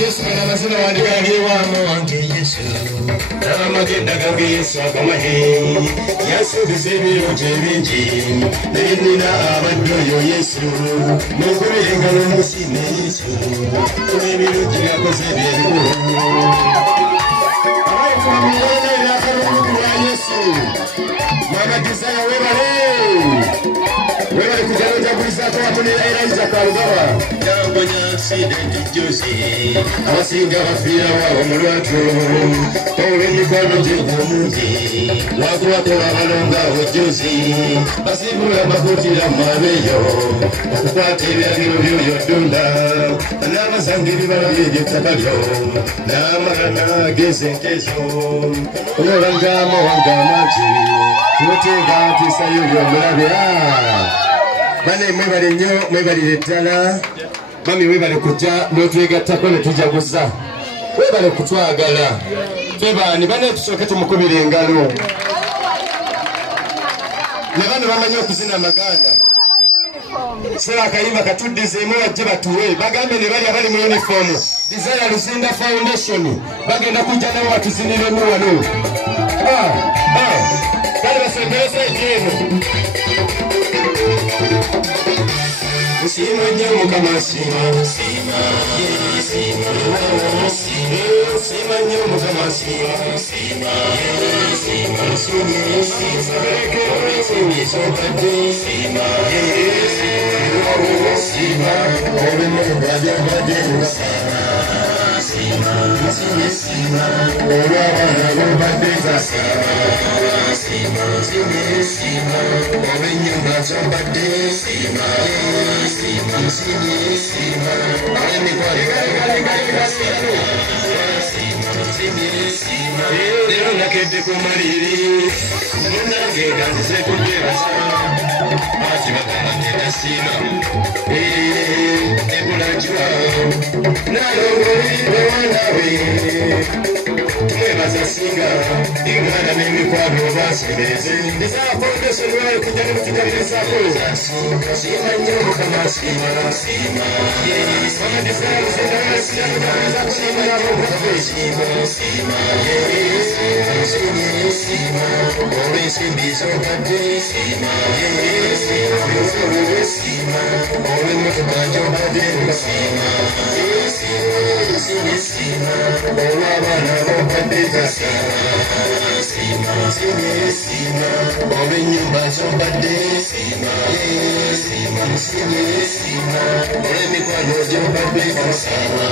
Yesu na masina wandigani wamo wange Yesu Namagenda gange Yesu akamahe Yesu bisebiro jebinji Nina abaddoyo Yesu Nukubirenga n'omusine Yesu Kunebiruji yakoze byebikulu Abaye kumamulana yakalungu wa Yesu Mama Desire webale kujalo jagulisako watune Elijah Kalugawa Yangonya accident juzi Abasinga bafira wabo mu lwatu Olw'emikono gy'omungi Wakubakola balonga ojuzi Basibula bakutira mu mabeyo Okukwata ebiragiro by'oyo ddunda N'abasanga ebibala by'eby'ettaka lyo N'amalana ageze nkezo Olw'olangama wangamaaki Tuteeka ntiisayo by'omulabe Bane mwebale nnyo mwebalire ddala Mami webale kujja n'otwegattako ne tujaguza webale kutwagala twebani bane tusooke tumukubira engalo ne bano bamanyi okuzina amaganda sera akayimba katuddizeemu bajje batuwe bagambe ne bali abali mu uniform Desire Luzinda Foundation bagenda kujja nabo batuziniremu wano kale basemberesa ejeeno Sima nyo mukama sima Sima Sima Sima nyo mukama sima Sima Sima Sima Sima Sima Sima Ove mbaja mbaja Sima Sima Sima Ove abana mbadeza Sima Sima Sima Ove nyumba chambade Sima Sima Sima Ove mikwari Sima Lero nakede kumariri Munange ganze kujerasa Ati bakana Sima Nebulajwa Nalongori Wanawe Mwebaza singa Ingana n'emikwano basereze Desire Foundation wali kujja n'okutukalirizaako Sima nnyo mukama Sima Sima Mama Desire Luzinda n'okutukalirizaako Sima nabo Sima Sima Sima Olw'ensimbi z'obadde Sima Sima Olw'emmotoka gy'obadde Sima Sima Olw'abaana b'obadde Sima Sima Olw'ennyumba z'obadde Sima Sima Olw'emikwano gy'obadde Sima